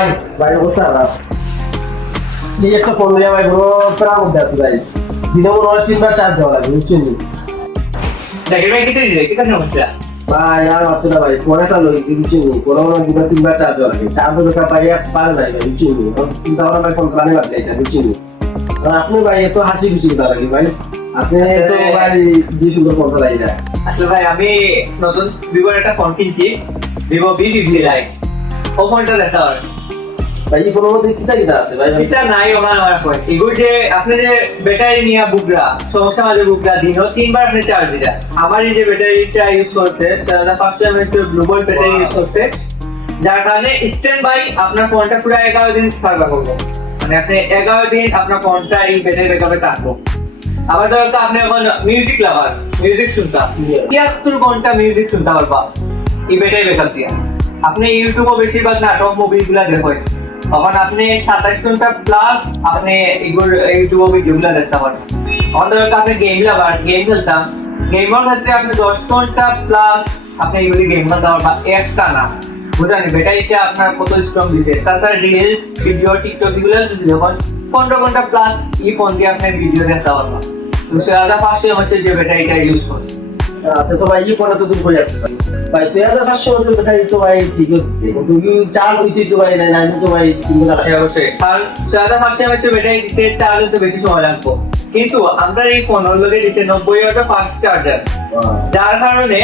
ভাই ভাই অবস্থা না এই একটা ফোন নিয়ে ভাই পুরো প্রাণ মধ্যে আছে ভাই দিনে মনে হয় 3 বার চার্জ দেওয়া লাগে বুঝছেন দেখে ভাই কি দিছে কি সমস্যা ভাই আর ভাবতে না ভাই ফোন একটা লইছি বুঝছেন কোনো মনে দিনে 3 বার চার্জ দেওয়া লাগে চার্জ দরকার পাই পারে নাই ভাই বুঝছেন চিন্তা ভাবনা ভাই ফোন চালানো লাগবে এটা বুঝছেন আর আপনি ভাই এত হাসি খুশি কথা লাগে ভাই আপনি তো ভাই যে সুন্দর ফোনটা লাগে না আসলে ভাই আমি নতুন ভিভোর একটা ফোন কিনছি ভিভো V50 লাইট ও ফোনটা দেখা হয় ভাই এই ফোনের মধ্যে কিটা আছে ভাই এটা নাই ওনা আমার ফোন এগুলো যে আপনি যে ব্যাটারি নিয়ে বুকরা সমস্যা মাঝে বুকরা দিনও 3 বার আপনি চার্জ দিটা আমার এই যে ব্যাটারিটা ইউজ করছে 7500 mAh ব্লুবোল্ট ব্যাটারি ইউজ করছে যার কারণে স্ট্যান্ড বাই আপনার ফোনটা পুরো 11 দিন সার্ভ করবে মানে আপনি 11 দিন আপনার ফোনটা এই ব্যাটারি ব্যাকআপে থাকবে আবার ধরো আপনি এখন মিউজিক লাভার মিউজিক শুনতা 73 ঘন্টা মিউজিক শুনতে পারবা এই ব্যাটারি ব্যাকআপ দিয়ে আপনি ইউটিউবে বেশিরভাগ নাটক মুভিগুলো দেখেন তখন আপনি 27 ঘন্টা প্লাস আপনি ইউটিউবে ভিডিওগুলো দেখতে পারবেন আমাদের কাছে গেম লাভার গেম খেলতাম গেমের ক্ষেত্রে আপনি 10 ঘন্টা প্লাস আপনি এগুলি গেম খেলতে পারবা একটা না বুঝলেন ব্যাটারিটা আপনার কত স্ট্রং দিতে তাছাড়া রিলস ভিডিও টিকটক এগুলো যখন 15 ঘন্টা প্লাস এই ফোন দিয়ে আপনি ভিডিও দেখতে পারবেন 2500 হচ্ছে যে ব্যাটারিটা ইউজ করছে তো ভাই এই ফোনটা তো তুমি কই আছে ভাই 6500 মতো ব্যাটারি তো ভাই ঠিক আছে কিন্তু চার্জ হইতে তো ভাই না তো ভাই তুমি না অবশ্যই কারণ 6500 হচ্ছে ব্যাটারি দিতে চার্জ তো বেশি সময় লাগবে কিন্তু আমরা এই ফোন লগে দিতে 90 ওয়াট ফাস্ট চার্জার যার কারণে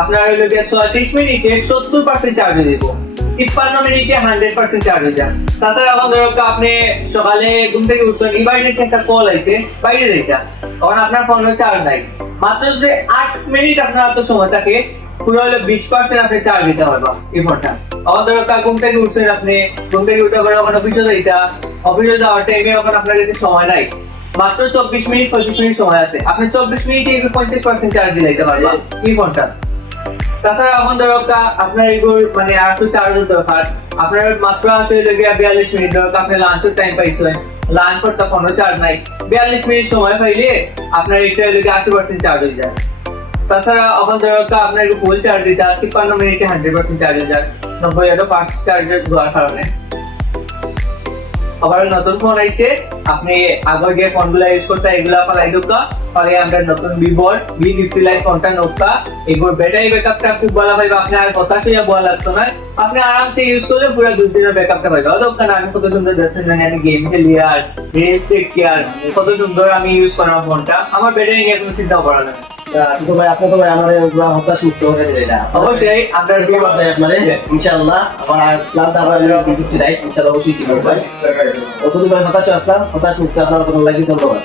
আপনার হলো যে 36 মিনিটে 70% চার্জ হয়ে যাবে 53 মিনিটে 100% চার্জ হয়ে যায় তাছাড়া এখন ধরো আপনি সকালে ঘুম থেকে উঠছেন ইমার্জেন্সি একটা কল আইছে বাইরে যাইতা তখন আপনার ফোনে চার্জ নাই মাত্র যদি 8 মিনিট আপনার হাতে সময় থাকে পুরো হলো 20% আপনি চার্জ দিতে পারবা এই ফোনটা এখন ধরো ঘুম থেকে উঠছেন আপনি ঘুম থেকে উঠে পরে ওখানে অফিসে যাইতা অফিসে যাওয়ার টাইমে ওখানে আপনার কাছে সময় নাই মাত্র 24 মিনিট 25 মিনিট সময় আছে আপনি 24 মিনিটে 50% চার্জ দিতে পারবা এই ফোনটা তাছাড়া এখন ধরো আপনার এগুলো মানে আর একটু চার্জের দরকার আপনার মাত্র আছে লেগে 42 মিনিট দরকার আপনি লাঞ্চের টাইম পাইছেন লাঞ্চ করতে কোনো চার্জ নাই 42 মিনিট সময় পাইলে আপনার এটা লেগে 80% চার্জ হয়ে যায় তাছাড়া এখন ধরো আপনার ফুল চার্জ দিতে 53 মিনিটে 100% চার্জ হয়ে যায় 90 ওয়াট ফাস্ট চার্জার দেওয়ার কারণে আবার নতুন ফোন আইছে আপনি আগে যে ফোনগুলো ইউজ করতে এগুলা পালাই দুকা পরে আমরা নতুন ভিভোর V50 লাইট ফোনটা নোকা এগুলোর ব্যাটারি ব্যাকআপটা খুব ভালো পাইবে আপনি আর কথা শুনে বলা লাগতো না আপনি আরামসে ইউজ করলে পুরো 2 দিনের ব্যাকআপটা পাইবে দোকান আমি কত সুন্দর দর্শন মানে আমি গেম খেলি আর রিলস দেখি আর কত সুন্দর আমি ইউজ করার ফোনটা আমার ব্যাটারি নিয়ে কোনো চিন্তা করা না তো ভাই আপনি তো ভাই আমাদের পুরো হতাশ মুক্ত করে দিলেন অবশ্যই আমরা আপনাদের ইনশাআল্লাহ আমার প্ল্যান দা ভাই ভিডিওটি রাইট ইনশাআল্লাহ অবশ্যই কি করবেন কতদিন ভাই হতাশ আসলাম হতাশ মুক্ত আপনার কোনো লাগি ধন্যবাদ